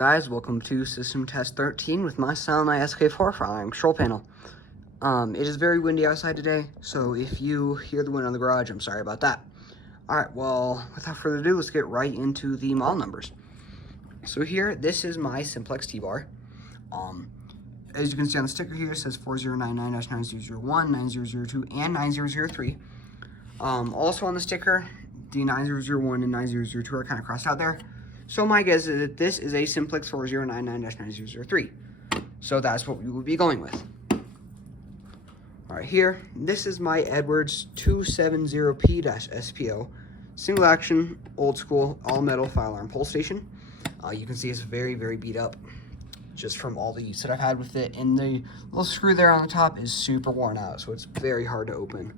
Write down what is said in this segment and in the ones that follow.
guys? Welcome to System Test 13 with my Silent SK4 firing control panel. It is very windy outside today, so if you hear the wind on the garage, I'm sorry about that. Alright, well, without further ado, let's get right into the model numbers. So here, this is my Simplex T-bar. As you can see on the sticker here, it says 4099-9001, 9002, and 9003. Also on the sticker, the 9001 and 9002 are kind of crossed out there. So my guess is that this is a Simplex 4099-9003. So that's what we will be going with. Alright, here, this is my Edwards 270P-SPO single action, old school, all metal fire alarm pull station. You can see it's very, very beat up just from all the use that I've had with it. And the little screw there on the top is super worn out, so it's very hard to open.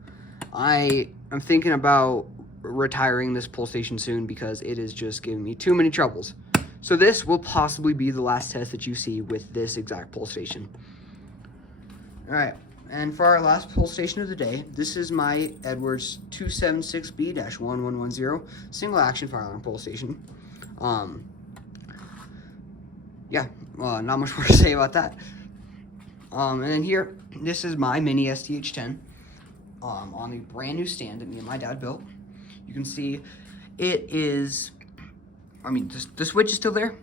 I'm thinking about retiring this pull station soon because it is just giving me too many troubles. So this will possibly be the last test that you see with this exact pull station. Alright, and for our last pull station of the day, this is my Edwards 276B-1110 single action fire alarm pull station. Not much more to say about that. And then here, this is my mini STH-10 on a brand new stand that me and my dad built. You can see it is, the switch is still there.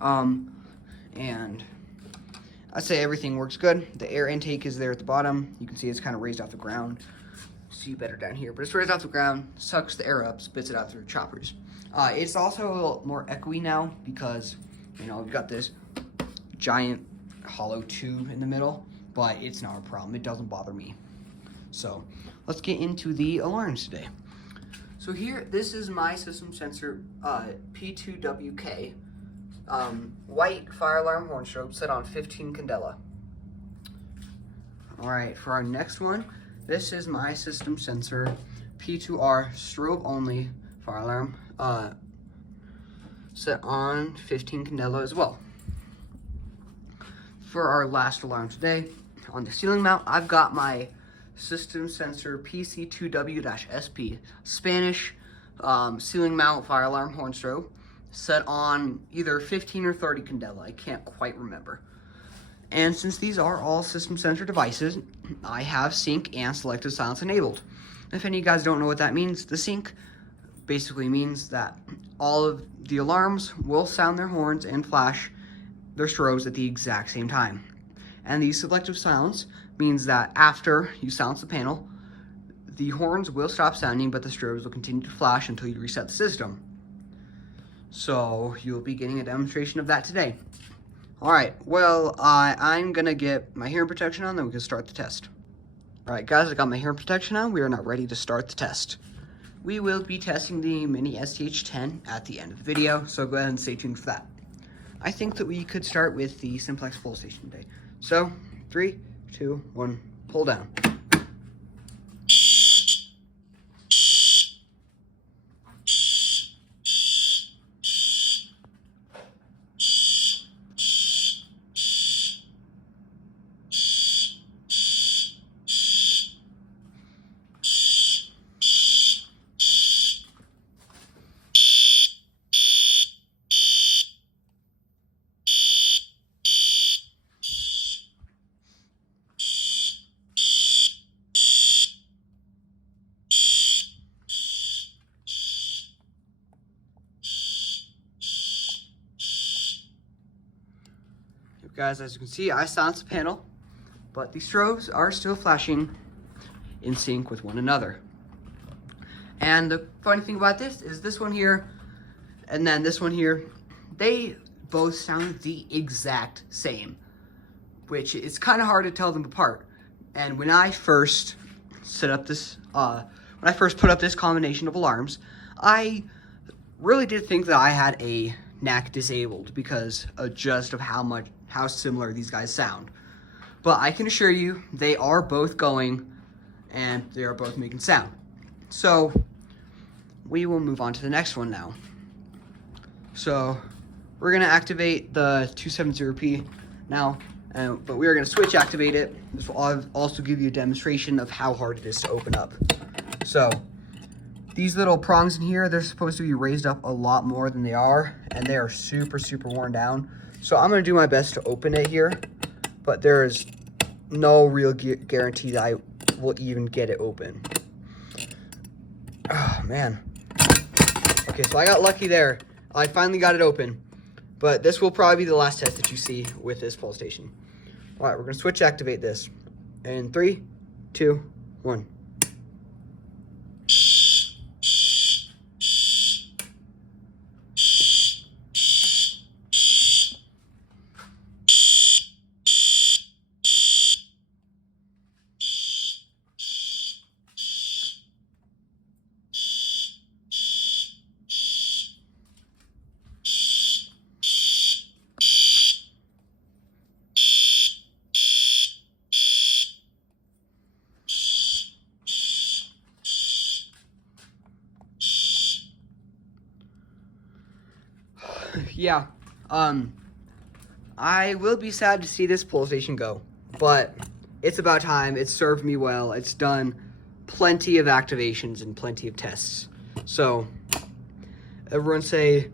And I'd say everything works good. The air intake is there at the bottom. You can see it's kind of raised off the ground. See better down here, but it's raised off the ground, sucks the air up, spits it out through choppers. It's also a little more echoey now because, we've got this giant hollow tube in the middle, but it's not a problem. It doesn't bother me. So let's get into the alarms today. So here, this is my system sensor P2WK white fire alarm horn strobe set on 15 candela. Alright, for our next one, this is my system sensor P2R strobe only fire alarm set on 15 candela as well. For our last alarm today, on the ceiling mount, I've got my system sensor PC2W-SP Spanish ceiling mount fire alarm horn strobe set on either 15 or 30 candela. I can't quite remember. And since these are all system sensor devices, I have sync and selective silence enabled. If any of you guys don't know what that means, the sync basically means that all of the alarms will sound their horns and flash their strobes at the exact same time. And the selective silence means that after you silence the panel, the horns will stop sounding, but the strobes will continue to flash until you reset the system. So you'll be getting a demonstration of that today. Alright, well, I'm gonna get my hearing protection on, then we can start the test. Alright guys, I got my hearing protection on. We are now ready to start the test. We will be testing the mini STH-10 at the end of the video, so go ahead and stay tuned for that. I think that we could start with the Simplex pull station today. So, 3, 2, 1, pull down. Guys, as you can see, I silenced the panel, but the strobes are still flashing in sync with one another. And the funny thing about this is this one here and then this one here, they both sound the exact same, which it's kind of hard to tell them apart. And when I first set up this, when I first put up this combination of alarms, I really did think that I had a NAC disabled because of just of how similar these guys sound. But I can assure you, they are both going and they are both making sound. So we will move on to the next one now. So we're gonna activate the 270P now, but we are gonna switch activate it. This will also give you a demonstration of how hard it is to open up. So these little prongs in here, they're supposed to be raised up a lot more than they are, and they are super, super worn down. So I'm gonna do my best to open it here, but there is no real guarantee that I will even get it open. Oh, man. Okay, so I got lucky there. I finally got it open, but this will probably be the last test that you see with this pull station. All right, we're gonna switch activate this. In 3, 2, 1. Yeah, I will be sad to see this pull station go, but it's about time. It's served me well. It's done plenty of activations and plenty of tests. So everyone say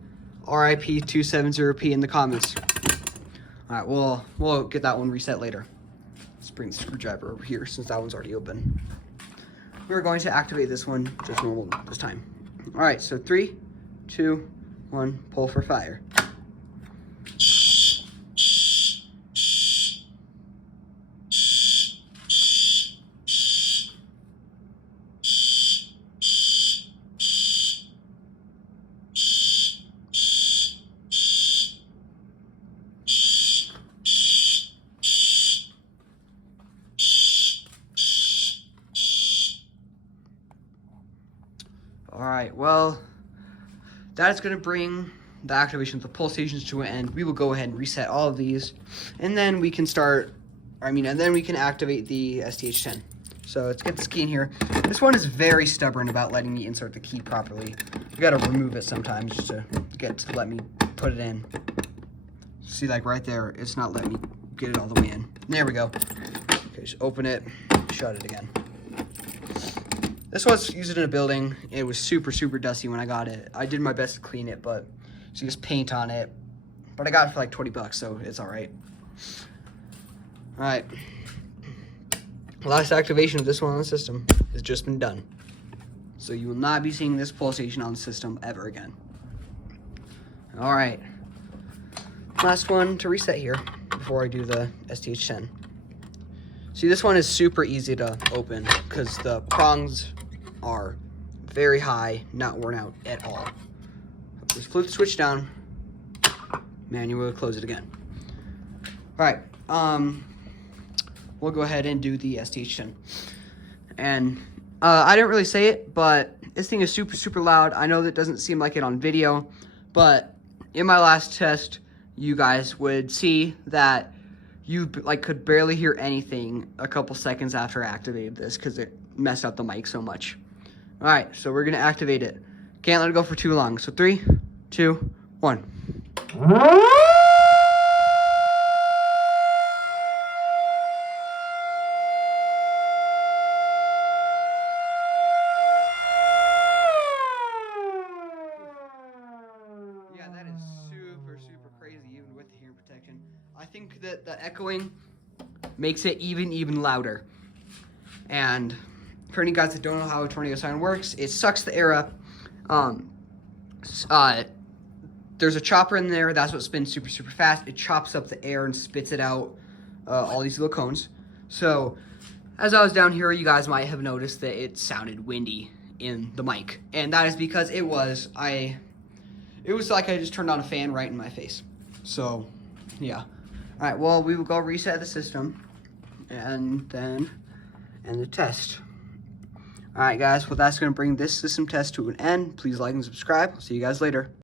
RIP 270P in the comments. All right, we'll get that one reset later. Let's bring the screwdriver over here since that one's already open. We're going to activate this one just normal this time. All right, so 3, 2, 1, pull for fire. All right, well, that's gonna bring the activation of the pull stations to an end. We will go ahead and reset all of these, and then we can activate the STH10. So let's get this key in here. This one is very stubborn about letting me insert the key properly. You gotta remove it sometimes just to let me put it in. See, like right there, it's not letting me get it all the way in. There we go. Okay, just open it, shut it again. This was used in a building. It was super, super dusty when I got it. I did my best to clean it, but so just paint on it. But I got it for like 20 bucks, so it's all right. All right. Last activation of this one on the system has just been done. So you will not be seeing this pull station on the system ever again. All right. Last one to reset here before I do the STH10. See, this one is super easy to open because the prongs are very high, not worn out at all. Just flip the switch down, manually close it again. All right, we'll go ahead and do the STH10. And I didn't really say it, but this thing is super, super loud. I know that doesn't seem like it on video, but in my last test, you guys would see that you could barely hear anything a couple seconds after I activated this because it messed up the mic so much. All right, so we're gonna activate it. Can't let it go for too long. So 3, 2, 1. Yeah, that is super, super crazy even with the hearing protection. I think that the echoing makes it even louder. And for any guys that don't know how a tornado siren works, it sucks the air up. There's a chopper in there. That's what spins super, super fast. It chops up the air and spits it out, all these little cones. So as I was down here, you guys might have noticed that it sounded windy in the mic. And that is because it was like I just turned on a fan right in my face. So, yeah. All right, well, we will go reset the system and then end the test. All right, guys, well, that's going to bring this system test to an end. Please like and subscribe. I'll see you guys later.